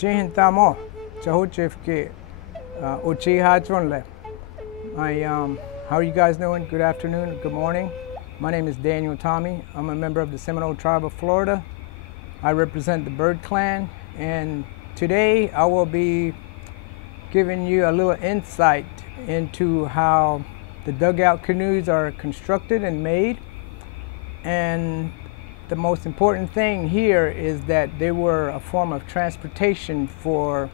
Jihin tamo, chahochef ke uchi hachonle. How are you guys doing? Good afternoon, good morning. My name is Daniel Tommie. I'm a member of the Seminole tribe of Florida. I represent the Bird Clan, and today I will be giving you a little insight into how the dugout canoes are constructed and made. And the most important thing here is that they were a form of transportation for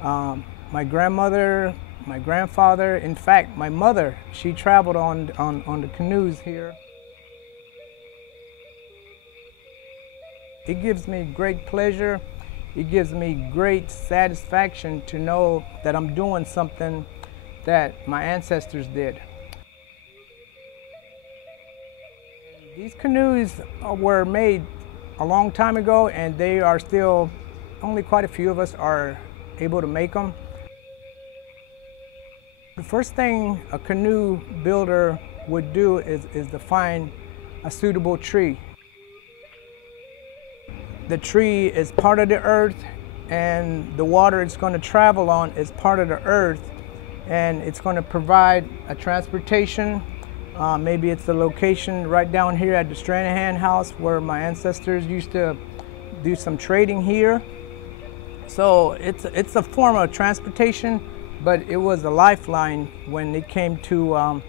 my grandmother, my grandfather. In fact, my mother, she traveled on the canoes here. It gives me great pleasure. It gives me great satisfaction to know that I'm doing something that my ancestors did. These canoes were made a long time ago, and they are still, only quite a few of us are able to make them. The first thing a canoe builder would do is to find a suitable tree. The tree is part of the earth, and the water it's going to travel on is part of the earth, and it's going to provide a transportation. Maybe it's the location right down here at the Stranahan house where my ancestors used to do some trading here. So it's a form of transportation, but it was a lifeline when it came to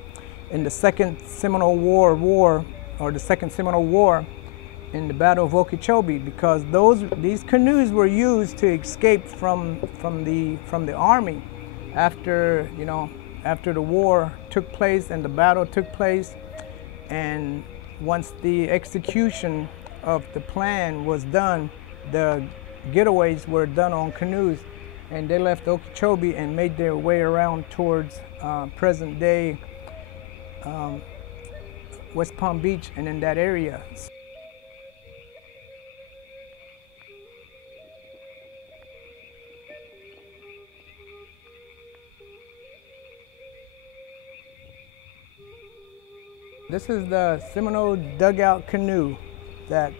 in the Second Seminole War, or the Second Seminole War, in the Battle of Okeechobee, because these canoes were used to escape from the army after the war took place and the battle took place. And once the execution of the plan was done, the getaways were done on canoes, and they left Okeechobee and made their way around towards present day West Palm Beach and in that area. This is the Seminole dugout canoe that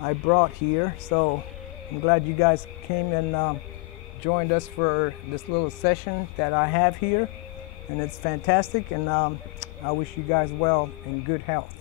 I brought here. So I'm glad you guys came and joined us for this little session that I have here. And it's fantastic, and I wish you guys well and good health.